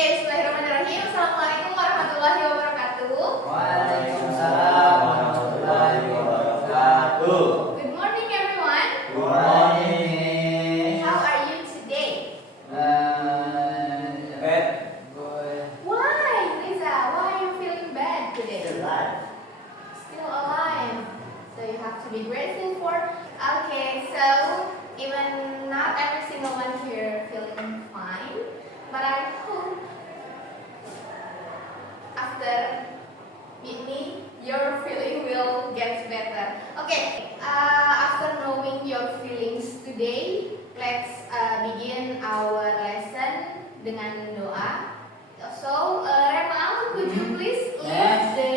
Oke, bismillahirrahmanirrahim. Assalamualaikum warahmatullahi wabarakatuh. Waalaikumsalam warahmatullahi wabarakatuh. Good morning, everyone. Good morning. How are you today? Bad. Why, Liza? Why are you feeling bad today? Still alive. So you have to be grateful for. Okay, so even not every single one here feeling fine, but I hope after meet me, your feeling will get better. Okay, after knowing your feelings today, let's begin our lesson dengan doa. So, Remal, could you please lead the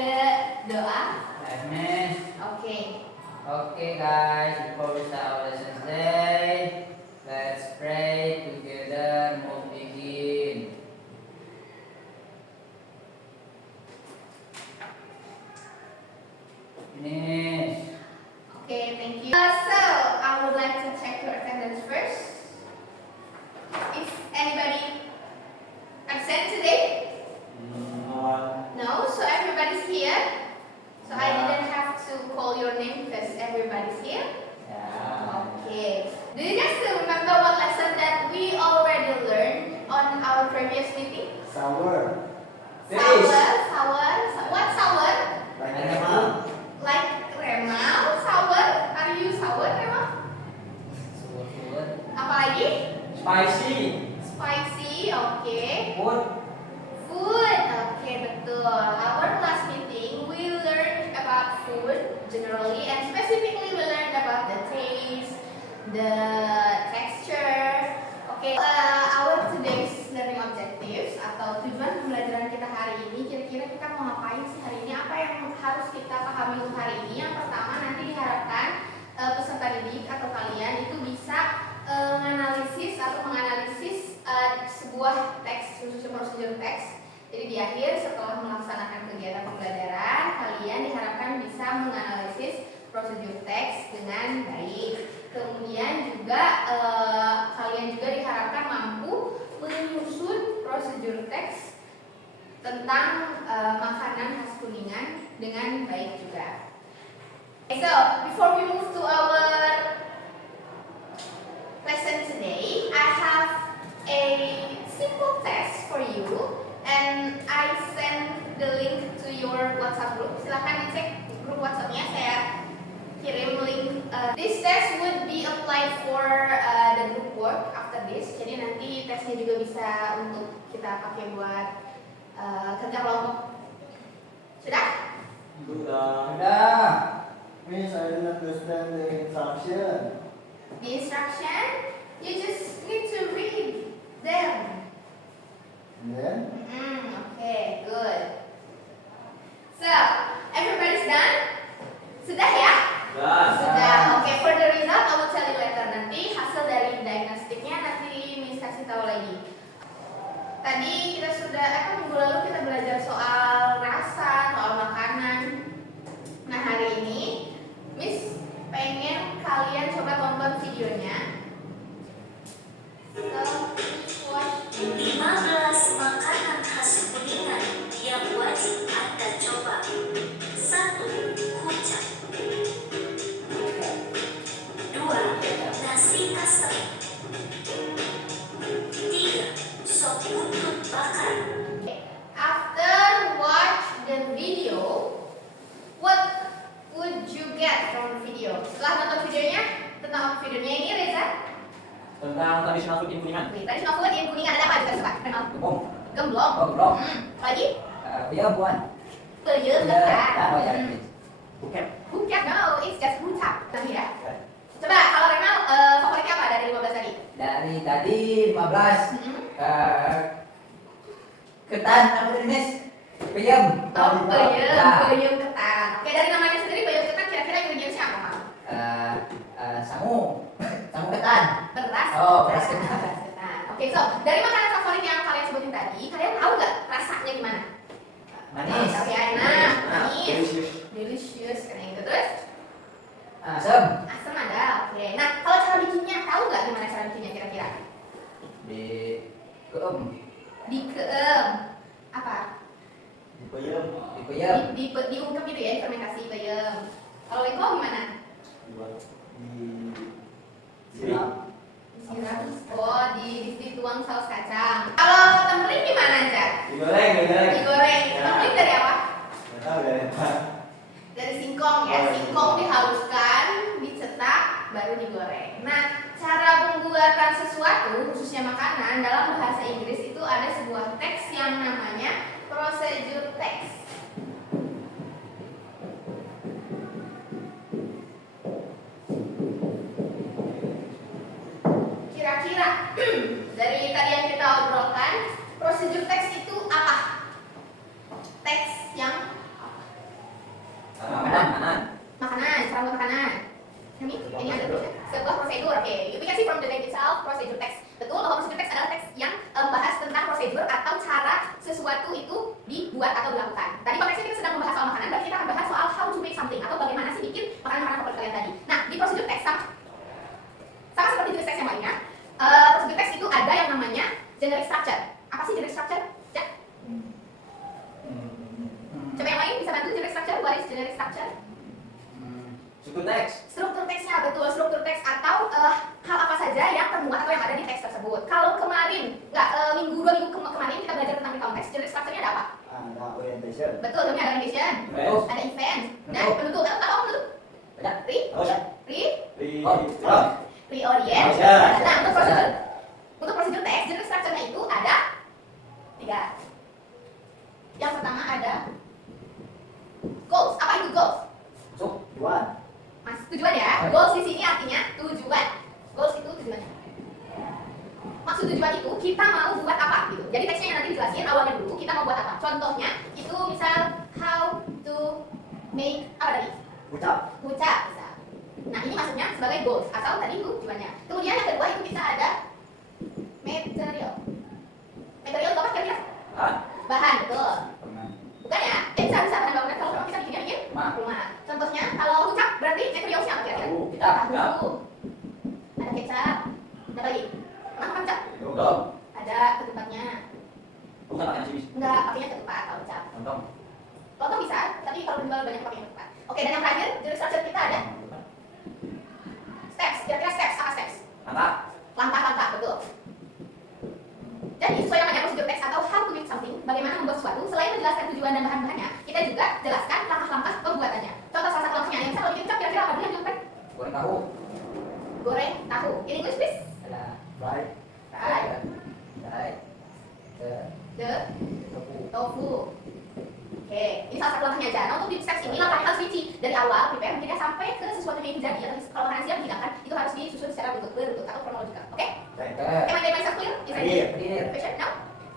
doa? Miss. Okay. Okay, guys. Before we start our lesson today, let's pray together. Mau begin. Finish. Okay, thank you. So, I would like to check your attendance first. Is anybody absent today? No, so everybody's here. So I didn't have to call your name because everybody's here. Yeah. Okay. Do you guys still remember what lesson that we already learned on our previous meeting? Sour. Sour. What sour? Like Animal. Like Remal, sour. Are you sour, Remal? Food. Apa lagi? Spicy. Spicy. Okay. Food. Food. Okay, betul. Our last meeting we learned about food generally and specifically we learned about the taste, the texture. Okay, our today's learning objectives atau tujuan pembelajaran kita hari ini, kira-kira kita mau ngapain sih hari ini? Apa yang harus kita pahami untuk hari ini? Yang pertama, nanti diharapkan peserta didik atau kalian itu bisa menganalisis sebuah teks, khususnya prosedur teks. Jadi di akhir setelah melaksanakan kegiatan pembelajaran, kalian diharapkan bisa menganalisis prosedur teks dengan baik. Kemudian juga kalian juga diharapkan mampu menyusun prosedur teks tentang makanan khas Kuningan dengan baik juga. Okay, so before we move to our lesson today, I have a simple test for you. And I send the link to your WhatsApp group. Silahkan dicek grup WhatsAppnya, saya kirim link. This test would be applied for the group work after this. Jadi nanti tesnya juga bisa untuk kita pakai buat kerja kelompok. Sudah? Sudah. Miss, I didn't understand the instruction. The instruction, you just need to read them. And then? Okay, good. So, everybody's done? Sudah ya? Sudah. Okay, for the result I will tell you later. Nanti hasil dari diagnostiknya nanti Miss kasih tahu lagi. Tadi kita sudah, minggu lalu kita belajar soal rasa, soal makanan. Nah, hari ini Miss pengen kalian coba tonton videonya. So, please watch. 15 makanan khas Kuningan yang wajib Anda coba. 1. Kucak. 2. Nasi kasar. 3. Sop buntut bakar. After watch the video, what would you get from the video? Setelah nonton videonya, tentang videonya ini Reza? Tentang tradisional food in Kuningan. Traditional food in Kuningan ada apa juga coba? Gembong. Gemblong. Oh, gemblong. Apa lagi? Iya, buan. Peyem ketan. Oh ya. Buket. Bukan, no, it's just butak. Nah, ya. Coba kalau Renal favoritnya apa dari 15 tadi? Dari tadi 15. Ketan apa tadi, Miss? Peyem. Oh, peyem, Nah. peyem ketan. Oke, dari namanya sendiri peyem ketan kira-kira ingredientsnya apa, Mal? Sangu ketan. Beras. Oh, beras ketan. Beras ketan. Oke, so dari makanan favorit yang kalian sebutin tadi, kalian tahu nggak rasanya gimana? Manis. Oke, enak, manis, Delicious. delicious, kayak gitu. Terus Asam. asam ada. Oke, nah kalau cara bikinnya tahu nggak gimana cara bikinnya kira-kira? Di keem Dikeem. Apa? Dipeyem. Dipeyem. Diungkep gitu ya, fermentasi peyem. Kalau lengko gimana? Disiram. Disiram. Oh, dituang saus kacang. Kalau templing gimana aja? Digoreng, digoreng. Digoreng. Ya. Templing dari apa? Nggak tahu dari apa. Dari singkong ya. Oh, Singkong dihaluskan, dicetak, baru digoreng. Nah, cara pembuatan sesuatu, khususnya makanan, dalam bahasa Inggris itu ada sebuah teks yang namanya procedure text. Kira-kira dari tadi yang kita obrolkan, procedure text itu apa? Teks yang Makanan. makanan, serangga makanan. Ini ada tulisnya sebuah prosedur. Oke, you can see from the name itself, procedure text. Betul bahwa procedure text adalah teks yang membahas tentang prosedur atau cara sesuatu itu dibuat atau dilakukan. Tadi konteksnya kita sedang membahas soal makanan, berarti kita akan bahas soal how to make something atau bagaimana sih bikin makanan-makanan favorit kalian tadi. Nah, di procedure text sama seperti jenis teks yang lainnya, procedure text itu ada yang namanya generic structure. Apa sih generic structure? Ya. Coba yang lain bisa bantu generic structure? What is generic structure? Struktur teks. Struktur teksnya, betul, struktur teks atau hal apa saja yang termuat atau yang ada di teks tersebut. Kalau kemarin, minggu 2 minggu kemarin kita belajar tentang recount text, generic structure-nya ada apa? Ada orientation. Betul, contohnya ada orientation, Penutup. ada event, dan Penutup. penutup. Apa penutup? Banyak. Oh, ya. Reorient. Oh, ya. Nah, untuk prosedur teks, generic structure-nya itu ada 3. Yang pertama ada goals. Apa itu goals? Tujuan. Mas, tujuan ya. Goals di sini artinya tujuan. Goals itu tujuannya. Maksud tujuan itu kita mau buat apa gitu. Jadi teksnya yang nanti dijelasin awalnya dulu kita mau buat apa. Contohnya itu misal how to make apa tadi? Ucap. Ucap bisa. Nah ini maksudnya sebagai goals atau tadi tujuannya. Kemudian yang kedua itu bisa ada material. Material itu apa kira-kira? Bahan betul. Bukan ya? Bisa bahan bangunan kalau kita bikin rumah. Contohnya kalau ucap berarti materialnya apa kira-kira? Tahu. Ada kecap. Ada lagi. Mana kecap? Ada ketupatnya. Enggak, pakainya ketupat kalau ucap. Lontong bisa, tapi kalau dijual banyak pakai ketupat. Oke, dan yang terakhir, jenis structure kita ada steps. Kira-kira steps apa steps? Langkah-langkah, betul. Jadi sesuai namanya prosedur teks atau how to make something, bagaimana membuat sesuatu, selain menjelaskan tujuan dan bahan-bahannya, kita juga jelaskan langkah-langkah pembuatannya. Contoh salah satu langkahnya, yang misal kalau bikin ucap kira-kira apa dulu yang dilakukan? Goreng tahu. Goreng tahu. In English please? Ada. Right. Right. The The tofu. tofu. Oke, ini salah satu langkahnya aja. Nah untuk di steps ini langkahnya harus dici dari awal, prepare mungkinnya sampai ke sesuatu yang jadi. Atau kalau makanan siap dihidangkan, itu harus disusun secara berurut atau kronologikal. Oke? Am I getting myself clear? Is Clear. it question? No?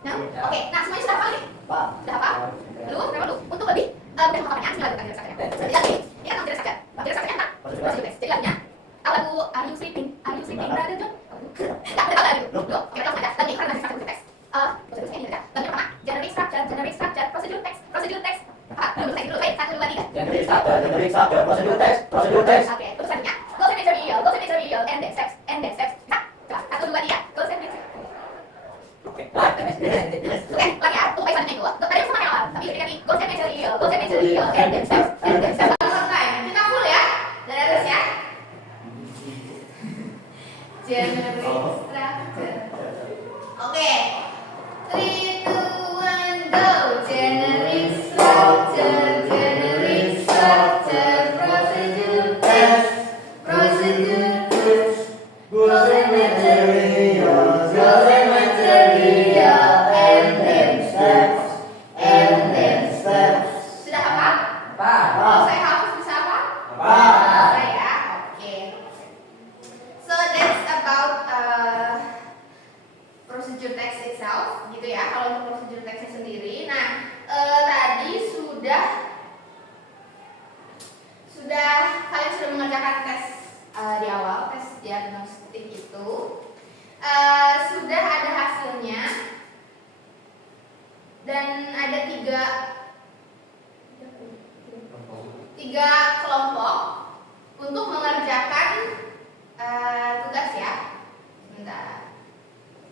No? Oke, nah semuanya sudah hafal nih? Pak. Sudah hafal? Belum? Berapa dulu? Untuk lebih mudah menghafalnya, bismillah bukan jelas saja. Jadi lagi, ini kan jelas saja. Jelas saja kan? Prosedur teks. Jadi lagunya, are you sleeping? Are you sleeping, brother John? Enggak, udah tahu dulu. Oke, kita langsung aja. Lagi, karena nanti satu teks. Prosedur saya ini aja. Lagi pertama, generic structure, procedure text. Apa? Dulu, baik, 1, 2, 3. Generic structure, procedure text. Oke, terus selanjutnya, goals and material, and then steps. Bisa? Coba, 1, 2, 3. Goals and material. Oke, lagi ya, untuk baik selanjutnya itu. Tadi sama yang awal, tapi ketika di goals and material, and then steps. Selesai, kita full ya, dari atas ya. Generic structure. Oke, 3, 2, 1, go. Generic structure, procedure text. Goals and materials, and then steps. Sudah hafal? Kalau saya hafal bisa apa? Bisa ya, oke. So that's about procedure text itself, gitu ya. Kalau untuk procedure textnya sendiri, nah tadi sudah kalian sudah mengerjakan tes di awal, tes diagnostik itu. Sudah ada hasilnya dan ada tiga kelompok untuk mengerjakan tugas ya. Sebentar.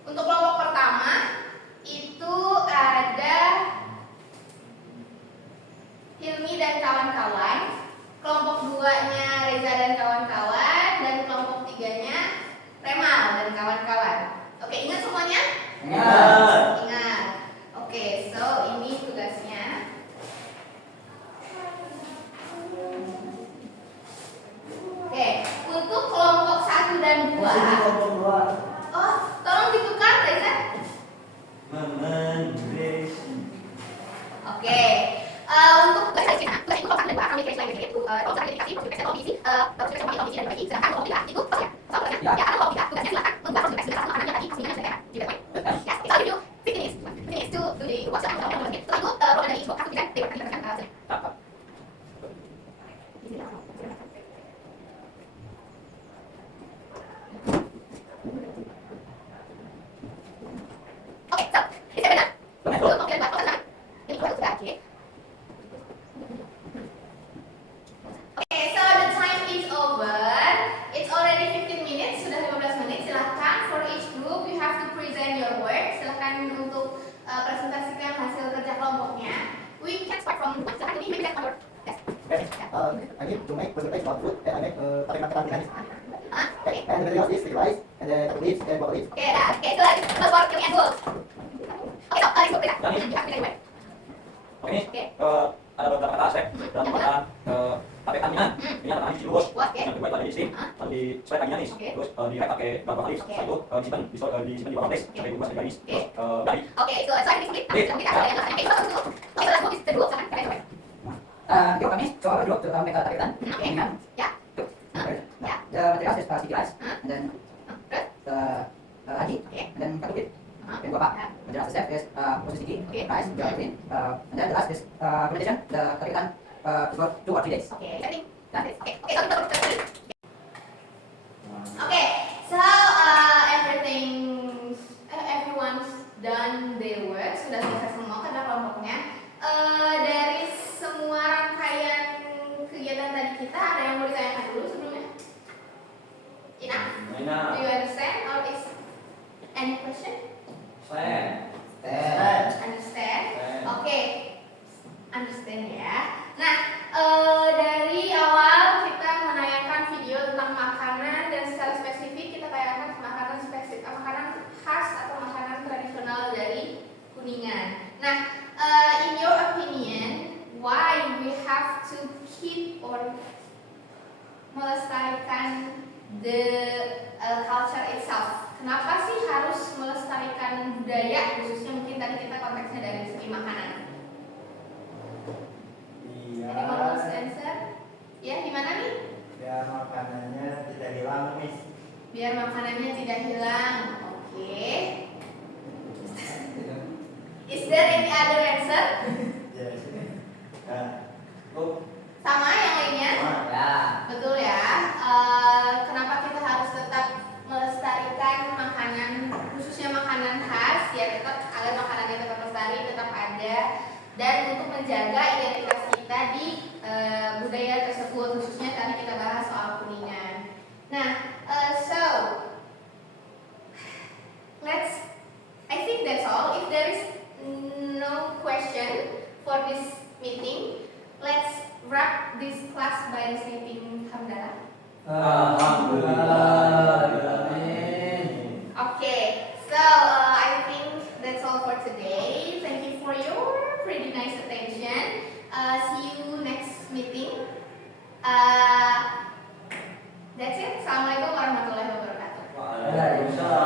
Untuk kelompok pertama itu Recommendation. Oke. Untuk tugas Cina, tugas itu kalau kalian akan dikasih lagi itu kalau misalkan dikasih tugas komisi, tugas komisi dan dibagi. Sedangkan kalau tidak itu pasti ya. Soalnya ya karena kalau tidak tugasnya silakan membuat tugas tugas makanannya tadi semuanya sudah juga baik. Ya, kita review 15 minutes. 15 minutes to do the work. Setelah itu roll dari Xbox kita terima kasih. Oke, so is that enough? Belum mau kalian buat ini kalau sudah oke. Oke, so the time is over. It's already 15 minutes, sudah 15 menit. Silakan for each group you have to present your work. Silakan untuk presentasikan hasil kerja kelompoknya. We can start from silakan ini maybe that's one word. Yes. I need to make presentation of food and I make tarik makanan gratis. Okay. And the materials is sticky rice and the leaves and water leaves. Oke, dah. Oke, so let's work killing and goals. Oke, so let's go kita. You have to work. Oke, Oke. ada beberapa kata aspek dalam pembuatan tape kandungan. Ini adalah manis lurus. Oke. Yang kedua itu ada di steam, lalu di spread lagi manis. Oke. Terus di wrap pakai beberapa kali. Oke. Setelah itu disimpan di bawah teks sampai berubah menjadi manis. Oke. Terus dari Oke, so saya ini sedikit. Kita ada yang lain. Oke, so untuk kita let's go kedua silakan kita coba. Yuk kami coba dulu untuk mereka tapitan. Oke. Ya. Ya. The materials is sticky rice, and then Terus? aji, Oke. and then cut it. Yang kedua, and the last step is process sticky Okay. rice, dry clean, and then the last is fermentation. The tapitan for 2 or 3 days. Oke, setting. That's it. Oke, oke, so kita. Oke, so everyone's done their work, sudah selesai semua kerja kelompoknya. Dari semua rangkaian kegiatan tadi kita, ada yang mau ditanyakan dulu sebelumnya? Enough? Do you understand or is any question? Understand? Oke, understand ya. Nah, dari awal kita menayangkan video tentang makanan dan secara spesifik kita tayangkan makanan spesifik, makanan khas atau makanan tradisional dari Kuningan. Nah, in your opinion, why we have to keep or melestarikan the culture itself? Kenapa sih harus melestarikan budaya, khususnya mungkin tadi kita konteksnya dari segi makanan? Iya. Any more wants to answer? Ya, gimana nih? Biar makanannya tidak hilang, Miss. Biar makanannya tidak hilang. Oke. Is there any other answer? Yes. Oh, Sama yang lainnya? Ya. Betul ya. Kenapa kita harus tetap melestarikan makanan, khususnya makanan khas, ya tetap agar makanannya tetap lestari, tetap ada, dan untuk menjaga identitas kita di budaya tersebut, khususnya tadi kita bahas soal Kuningan. Nah, so I think that's all. If there is no question for this meeting, let's wrap this class by reciting Hamdalah. Okay, so I think that's all for today. Thank you for your pretty nice attention. See you next meeting. That's it. Assalamualaikum warahmatullahi wabarakatuh. Waalaikumsalam.